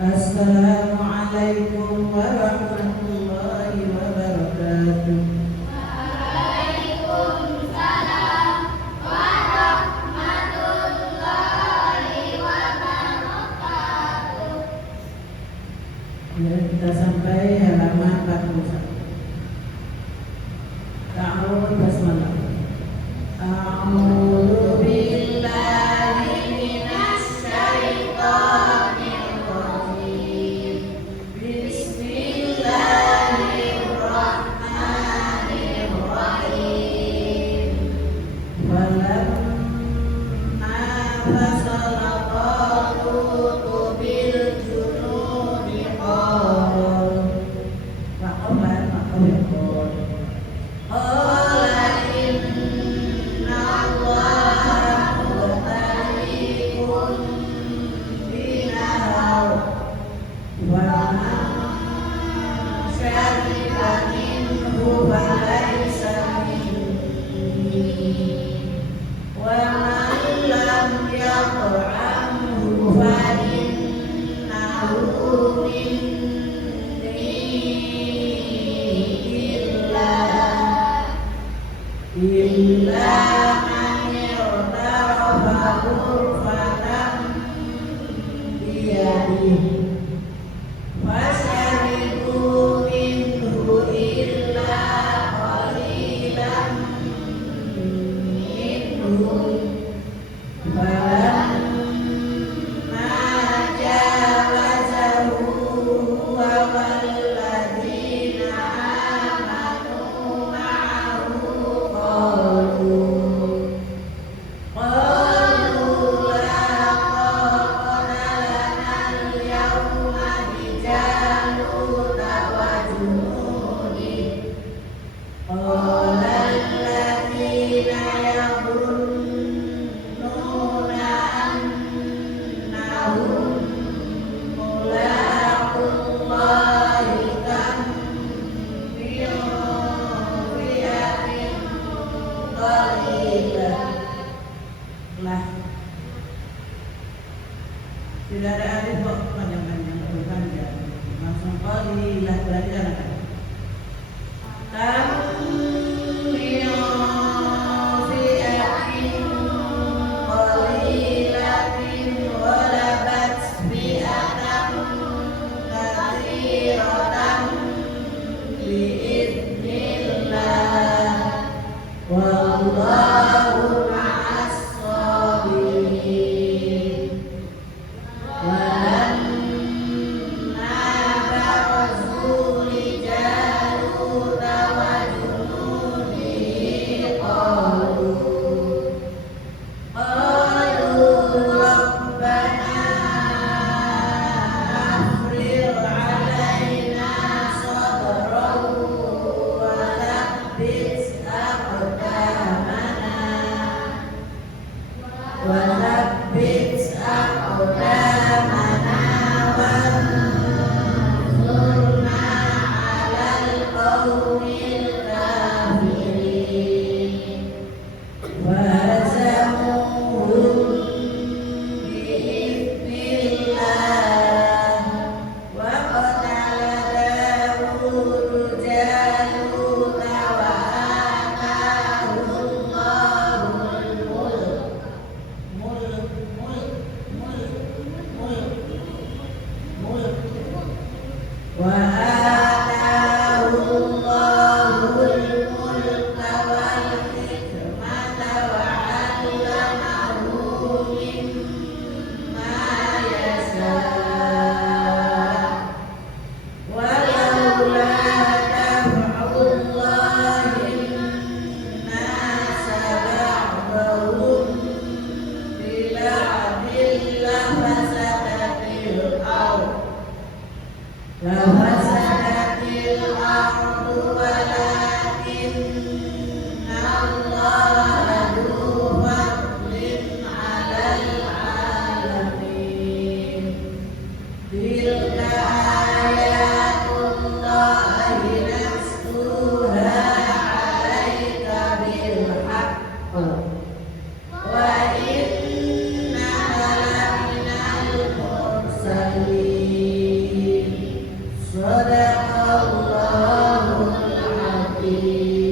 Assalamualaikum warahmatullahi wabarakatuh. Waalaikumsalam warahmatullahi wabarakatuh. Ya, kita sampai halaman 41. Ta'awud basmalah. A'udzu billahi minasy syaithanir rajim. Bismillahirrahmanirrahim. Walamma fasala talut bil junudi qala. Maqaman maqaman. Qala inna Allaha mubtaliikum binahar wa man shariba minhu falaysa minni wa man lam yat'amhu fa innahu minni illa man irtarafa ghurfatan biyadihi fasyaribu minhu illa qalilan minhum falamma jawazahu huwa walladzina amanu ma'ahu qalu la taqata lana al-yawma bijaluta wa junudihi qala alladzina yadhunnuna annahum mulaqullahi kam min fi'atin qalilah. Lah, tidak ada alif kok panjang-panjang, bukan ya. Langsung qalilah berarti kan. Kam min fi'atin qalilatin walabat fi'atan katsiratan bi'iznillah wallahu ma'as sabirin. Walamma barazu li Jaluta wa junudihi qalu rabbana afrigh alaina sabran wa thabbit aqdamana wansurna 'alal qaumil kafirin. Wahazamuhum bi'iznillah wa qatala Dawud Jaluta wa ataahu Allahul mulk wa ataahu Allahul mulka wal hikmata wa 'allamahu mimma yasha' walaula daf'ullahi an-nasa ba'dahum bi ba'din lafasadatil ardu walakinna Allaha dzu fadlin 'alal 'alamin. Tilka ayatullahi natluha 'alaika bil haqq wa innaka laminal mursalin. Sadaqallahul Azim.